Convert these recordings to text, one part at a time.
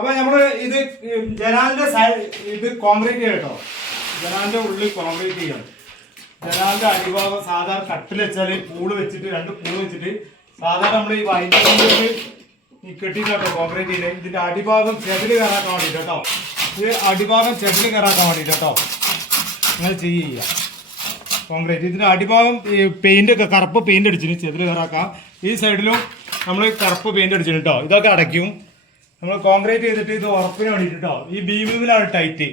അപ്പൊ നമ്മൾ ഇത് ജനാലിന്റെ സൈഡ് ഇത് കോൺക്രീറ്റ് ചെയ്യാം കേട്ടോ. ജനാലിന്റെ ഉള്ളിൽ കോൺക്രീറ്റ് ചെയ്യണം ജനാലിന്റെ അടിഭാഗം സാധാരണ കട്ടിൽ വെച്ചാൽ പൂൾ വെച്ചിട്ട് രണ്ട് പൂൾ വെച്ചിട്ട് സാധാരണ നമ്മൾ ഈ വൈദ്യുതി ഈ കെട്ടിട്ടോ കോൺക്രീറ്റ് ചെയ്യുന്നത് ഇതിന്റെ അടിഭാഗം ചെതിൽ കയറാക്കാൻ വേണ്ടിട്ട് കേട്ടോ. ഇത് അടിഭാഗം ചെതിൽ കയറാക്കാൻ വേണ്ടിട്ട് കേട്ടോ. അങ്ങനെ ചെയ്യുക. കോൺക്രീറ്റ് ഇതിന്റെ അടിഭാഗം പെയിന്റ് ഒക്കെ കറുപ്പ് പെയിന്റ് അടിച്ചിട്ട് ചെതിൽ കയറാക്കാം ഈ സൈഡിലും നമ്മൾ കറുപ്പ് പെയിന്റ് അടിച്ചിട്ട് കേട്ടോ. ഇതൊക്കെ അടയ്ക്കും. നമ്മൾ കോൺക്രീറ്റ് ചെയ്തിട്ട് ഇത് ഉറപ്പിന് വേണ്ടിയിട്ടോ ഈ ബീമിലാണ് ടൈറ്റ്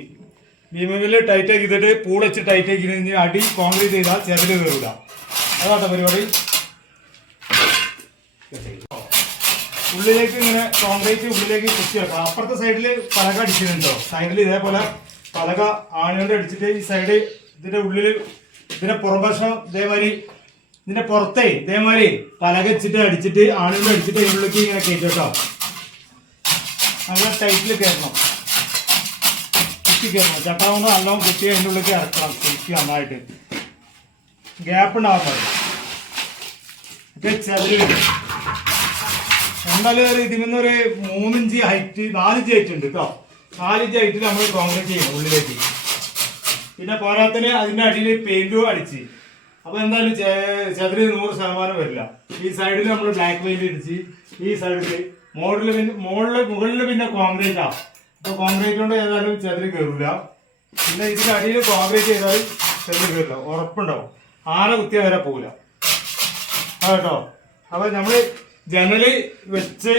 ബീമിൽ ടൈറ്റ് ആക്കിയിട്ട് പൂൾ വെച്ച് ടൈറ്റ് ആക്കി കഴിഞ്ഞ് അടി കോൺക്രീറ്റ് ചെയ്താൽ ചെതിൽ കയറില്ല അതാട്ടോ പരിപാടി. ഉള്ളിലേക്ക് ഇങ്ങനെ കോൺക്രീറ്റ് ഉള്ളിലേക്ക് കുത്തി വെക്കാം അപ്പുറത്തെ സൈഡിൽ പലക അടിച്ചിട്ടുണ്ടോ? സൈഡിൽ ഇതേപോലെ പലക ആണികൊണ്ട് അടിച്ചിട്ട് ഈ സൈഡ് ഇതിന്റെ ഉള്ളിൽ ഇതിന്റെ പുറംവശം ഇതേമാതിരി ഇതിന്റെ പുറത്തേ ഇതേമാതിരി പലക വെച്ചിട്ട് അടിച്ചിട്ട് ആണികൊണ്ട് അടിച്ചിട്ട് അതിന്റെ ഉള്ളിലേക്ക് ഇങ്ങനെ കയറ്റട്ടോ നല്ല ടൈറ്റിൽ കയറണം. കുത്തി കയറണം. ചട്ട കൊണ്ട് നല്ലോണം കുത്തി അതിന്റെ ഉള്ളിലേക്ക് ഇറക്കണം. കുത്തി നന്നായിട്ട്. ഗ്യാപ്പ് ഉണ്ടാവാൻ പാടില്ല. ഇതിൽ ഇതിന് ഒരു മൂന്നിഞ്ച് ഹൈറ്റ് നാലിഞ്ച് ഹൈറ്റ് ഉണ്ട് കേട്ടോ. നാലിഞ്ച് ഹൈറ്റിൽ നമ്മൾ കോൺക്രീറ്റ് ചെയ്യണം ഉള്ളിലേക്ക്. പിന്നെ പോരാത്തിന് അതിന്റെ അടിയിൽ പെയിന്റും അടിച്ച്. അപ്പോൾ എന്തായാലും ചെ- ചെതിൽ നൂറ് ശതമാനം വരില്ല. ഈ സൈഡിൽ നമ്മൾ ബ്ലാക്ക് പെയിന്റ് അടിച്ച് ഈ സൈഡിൽ മോളിൽ പിന്നെ മുകളിൽ മുകളിൽ പിന്നെ കോൺക്രീറ്റ്. ആ അപ്പൊ കോൺക്രീറ്റ് കൊണ്ട് ഏതായാലും ചെതിൽ കയറില്ല പിന്നെ ഇതിന്റെ അടിയിൽ കോൺക്രീറ്റ് ചെയ്താലും ചെതിൽ കയറില്ല ഉറപ്പുണ്ടാവും. ആന കുത്തിയ വരെ പോകില്ല കേട്ടോ? അപ്പൊ നമ്മൾ ജനൽ വെച്ച്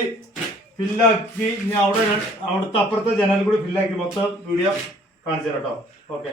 ഫില്ലാക്കി ഇനി അവിടെ അവിടുത്തെ അപ്പുറത്തെ ജനൽ കൂടി ഫില്ലാക്കി മൊത്തം വീഡിയോ കാണിച്ചു തരാം കേട്ടോ. ഓക്കെ.